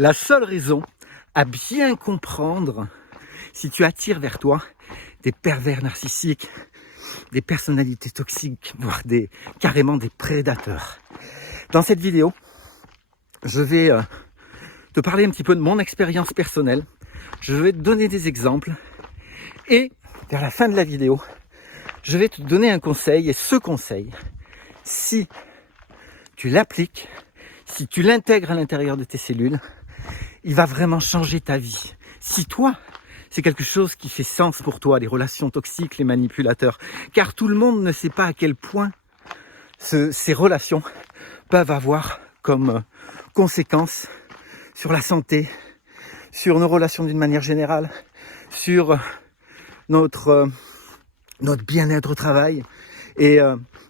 La seule raison à bien comprendre si tu attires vers toi des pervers narcissiques, des personnalités toxiques, voire carrément des prédateurs. Dans cette vidéo, je vais te parler un petit peu de mon expérience personnelle. Je vais te donner des exemples et vers la fin de la vidéo, je vais te donner un conseil. Et ce conseil, si tu l'appliques, si tu l'intègres à l'intérieur de tes cellules, il va vraiment changer ta vie. Si toi, c'est quelque chose qui fait sens pour toi, les relations toxiques, les manipulateurs, car tout le monde ne sait pas à quel point ces relations peuvent avoir comme conséquence sur la santé, sur nos relations d'une manière générale, sur notre bien-être au travail. Et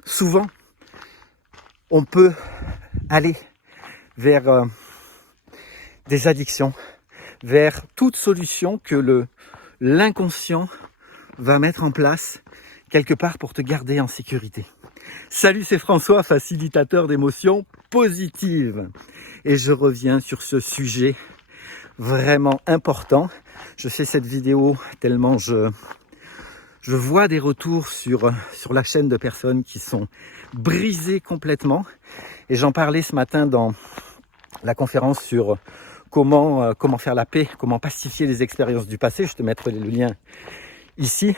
souvent, on peut aller vers des addictions, vers toute solution que l'inconscient va mettre en place quelque part pour te garder en sécurité. Salut, c'est François, facilitateur d'émotions positives. Et je reviens sur ce sujet vraiment important. Je fais cette vidéo tellement je vois des retours sur la chaîne de personnes qui sont brisées complètement. Et j'en parlais ce matin dans la conférence sur comment faire la paix, comment pacifier les expériences du passé. Je te mettrai le lien ici,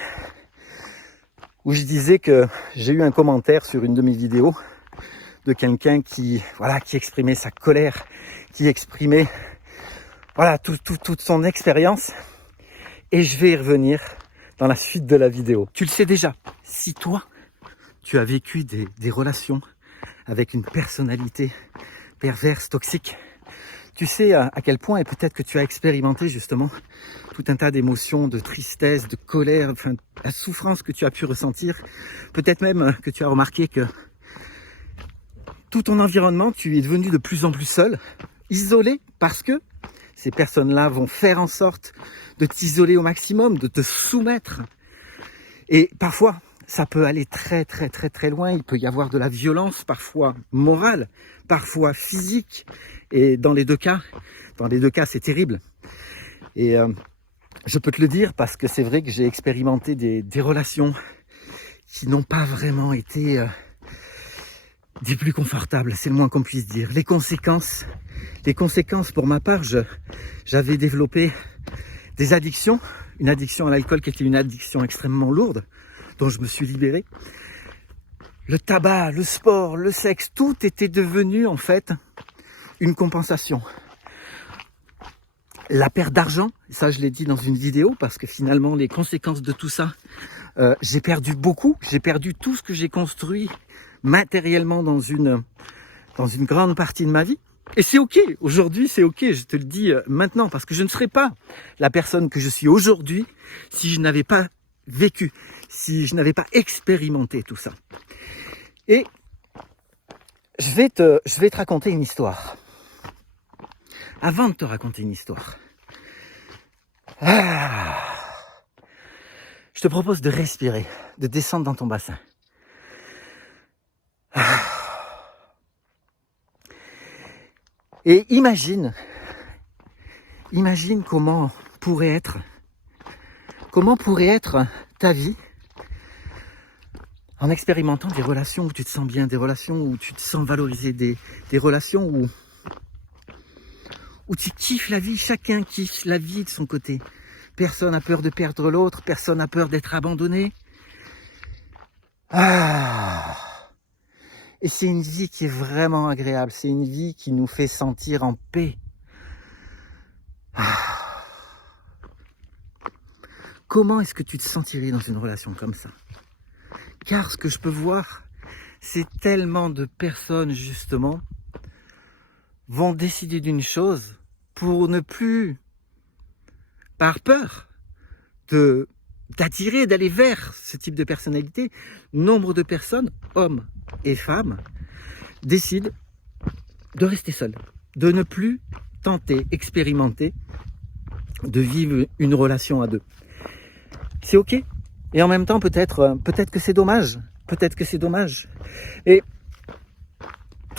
où je disais que j'ai eu un commentaire sur une de mes vidéos de quelqu'un qui exprimait sa colère, qui exprimait toute son expérience. Et je vais y revenir dans la suite de la vidéo. Tu le sais déjà, si toi, tu as vécu des relations avec une personnalité perverse, toxique, tu sais à quel point, et peut-être que tu as expérimenté justement tout un tas d'émotions, de tristesse, de colère, enfin la souffrance que tu as pu ressentir, peut-être même que tu as remarqué que tout ton environnement, tu es devenu de plus en plus seul, isolé, parce que ces personnes-là vont faire en sorte de t'isoler au maximum, de te soumettre. Et parfois, ça peut aller très très très très loin. Il peut y avoir de la violence, parfois morale, parfois physique. Et dans les deux cas, c'est terrible. Et je peux te le dire parce que c'est vrai que j'ai expérimenté des relations qui n'ont pas vraiment été des plus confortables, c'est le moins qu'on puisse dire. Les conséquences pour ma part, j'avais développé des addictions, une addiction à l'alcool qui était une addiction extrêmement lourde, dont je me suis libéré. Le tabac, le sport, le sexe, tout était devenu en fait une compensation. La perte d'argent, ça je l'ai dit dans une vidéo, parce que finalement les conséquences de tout ça, j'ai perdu beaucoup, j'ai perdu tout ce que j'ai construit matériellement dans une grande partie de ma vie. Et c'est ok, aujourd'hui c'est ok, je te le dis maintenant, parce que je ne serais pas la personne que je suis aujourd'hui si je n'avais pas vécu, si je n'avais pas expérimenté tout ça. Et je vais te raconter une histoire. Avant de te raconter une histoire, je te propose de respirer, de descendre dans ton bassin. Et imagine comment pourrait être ta vie en expérimentant des relations où tu te sens bien, des relations où tu te sens valorisé, des relations où tu kiffes la vie, chacun kiffe la vie de son côté. Personne n'a peur de perdre l'autre, personne n'a peur d'être abandonné. Et c'est une vie qui est vraiment agréable, c'est une vie qui nous fait sentir en paix. Comment est-ce que tu te sentirais dans une relation comme ça? Car ce que je peux voir, c'est tellement de personnes justement vont décider d'une chose pour ne plus, par peur d'attirer, d'aller vers ce type de personnalité. Nombre de personnes, hommes et femmes, décident de rester seuls, de ne plus tenter, expérimenter, de vivre une relation à deux. C'est ok. Et en même temps, peut-être que c'est dommage. Et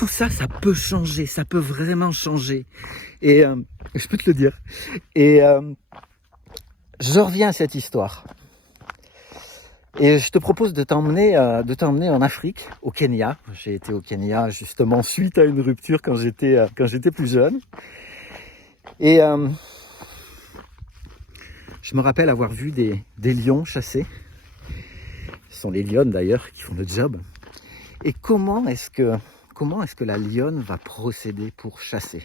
tout ça, ça peut changer, ça peut vraiment changer. Et je peux te le dire. Et je reviens à cette histoire. Et je te propose de t'emmener en Afrique, au Kenya. J'ai été au Kenya justement suite à une rupture quand j'étais plus jeune. Et je me rappelle avoir vu des lions chasser. Ce sont les lionnes d'ailleurs qui font le job. Et comment est-ce que la lionne va procéder pour chasser?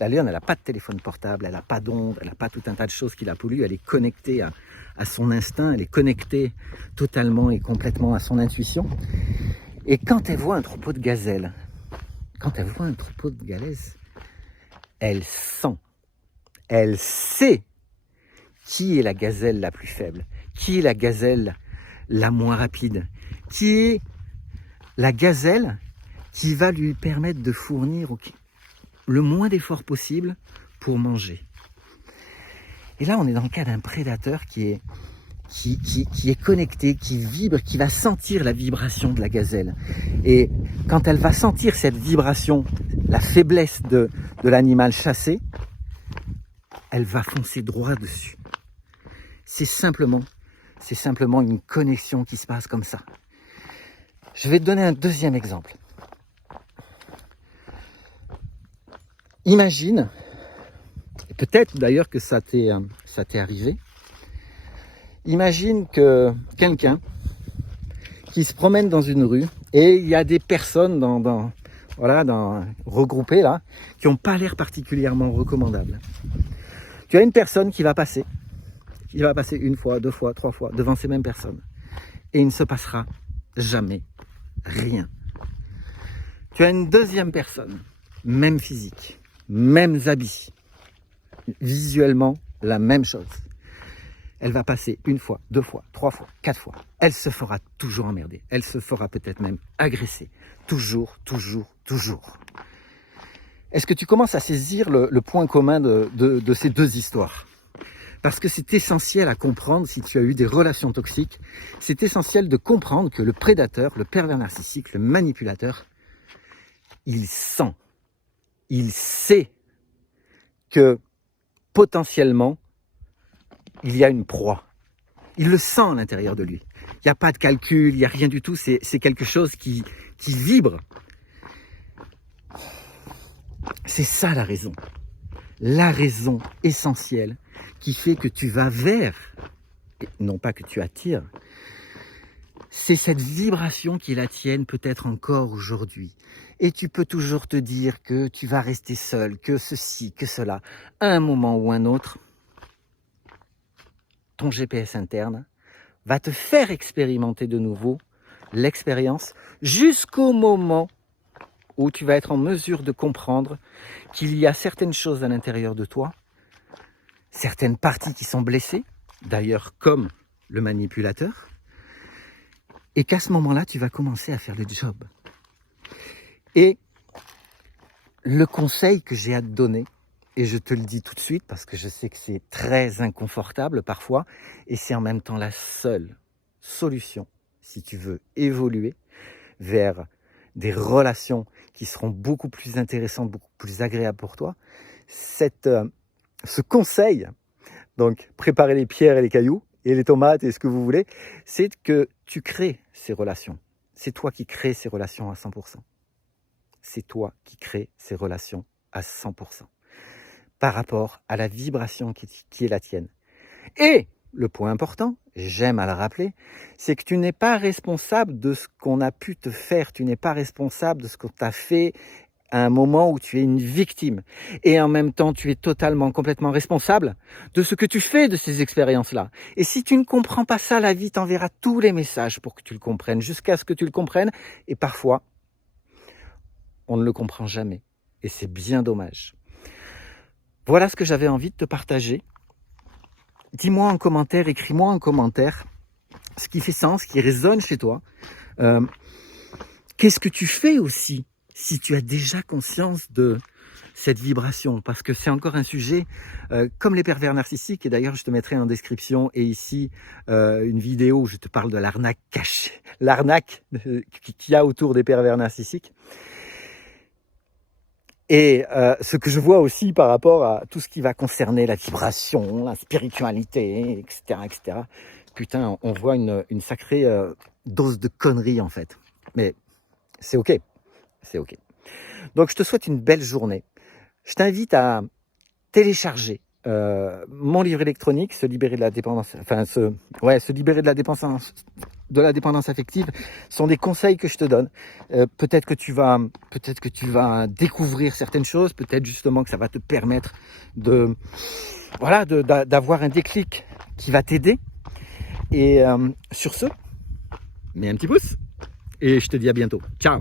La lionne, elle n'a pas de téléphone portable, elle n'a pas d'ondes, elle n'a pas tout un tas de choses qui la polluent, elle est connectée à son instinct, elle est connectée totalement et complètement à son intuition. Et quand elle voit un troupeau de gazelles, elle sent, elle sait qui est la gazelle la plus faible, qui est la gazelle la moins rapide, qui est la gazelle qui va lui permettre de fournir le moins d'efforts possible pour manger. Et là, on est dans le cas d'un prédateur qui est connecté, qui vibre, qui va sentir la vibration de la gazelle. Et quand elle va sentir cette vibration, la faiblesse de l'animal chassé, elle va foncer droit dessus. C'est simplement une connexion qui se passe comme ça. Je vais te donner un deuxième exemple. Imagine, peut-être d'ailleurs que ça t'est arrivé, imagine que quelqu'un qui se promène dans une rue et il y a des personnes regroupées là, qui n'ont pas l'air particulièrement recommandables. Tu as une personne qui va passer une fois, deux fois, trois fois devant ces mêmes personnes et il ne se passera jamais rien. Tu as une deuxième personne, même physique, mêmes habits, visuellement la même chose. Elle va passer une fois, deux fois, trois fois, quatre fois. Elle se fera toujours emmerder. Elle se fera peut-être même agresser. Toujours. Est-ce que tu commences à saisir le point commun de ces deux histoires? Parce que c'est essentiel à comprendre si tu as eu des relations toxiques. C'est essentiel de comprendre que le prédateur, le pervers narcissique, le manipulateur, il sent. Il sait que potentiellement, il y a une proie. Il le sent à l'intérieur de lui. Il n'y a pas de calcul, il n'y a rien du tout. C'est quelque chose qui vibre. C'est ça la raison. La raison essentielle qui fait que tu vas vers, non pas que tu attires, c'est cette vibration qui est la tienne peut-être encore aujourd'hui. Et tu peux toujours te dire que tu vas rester seul, que ceci, que cela. À un moment ou un autre, ton GPS interne va te faire expérimenter de nouveau l'expérience jusqu'au moment où tu vas être en mesure de comprendre qu'il y a certaines choses à l'intérieur de toi, certaines parties qui sont blessées, d'ailleurs comme le manipulateur, et qu'à ce moment-là, tu vas commencer à faire le job. Et le conseil que j'ai à te donner, et je te le dis tout de suite parce que je sais que c'est très inconfortable parfois, et c'est en même temps la seule solution si tu veux évoluer vers des relations qui seront beaucoup plus intéressantes, beaucoup plus agréables pour toi, ce conseil, donc préparer les pierres et les cailloux, et les tomates et ce que vous voulez, c'est que tu crées ces relations. C'est toi qui crées ces relations à 100%. C'est toi qui crées ces relations à 100%. Par rapport à la vibration qui est la tienne. Et le point important, j'aime à le rappeler, c'est que tu n'es pas responsable de ce qu'on a pu te faire. Tu n'es pas responsable de ce qu'on t'a fait à un moment où tu es une victime. Et en même temps, tu es totalement, complètement responsable de ce que tu fais de ces expériences-là. Et si tu ne comprends pas ça, la vie t'enverra tous les messages pour que tu le comprennes, jusqu'à ce que tu le comprennes. Et parfois, on ne le comprend jamais. Et c'est bien dommage. Voilà ce que j'avais envie de te partager. Dis-moi en commentaire, écris-moi en commentaire ce qui fait sens, ce qui résonne chez toi. Qu'est-ce que tu fais aussi si tu as déjà conscience de cette vibration, parce que c'est encore un sujet comme les pervers narcissiques, et d'ailleurs je te mettrai en description et ici une vidéo où je te parle de l'arnaque cachée, l'arnaque qu'il y a autour des pervers narcissiques. Et ce que je vois aussi par rapport à tout ce qui va concerner la vibration, la spiritualité, etc., etc. Putain, on voit une sacrée dose de conneries en fait. Mais c'est ok, c'est ok. Donc je te souhaite une belle journée. Je t'invite à télécharger mon livre électronique, se libérer de la dépendance, se libérer de la dépendance affective. Ce sont des conseils que je te donne. Peut-être que tu vas découvrir certaines choses, peut-être justement que ça va te permettre d'avoir un déclic qui va t'aider. Et sur ce, mets un petit pouce et je te dis à bientôt. Ciao.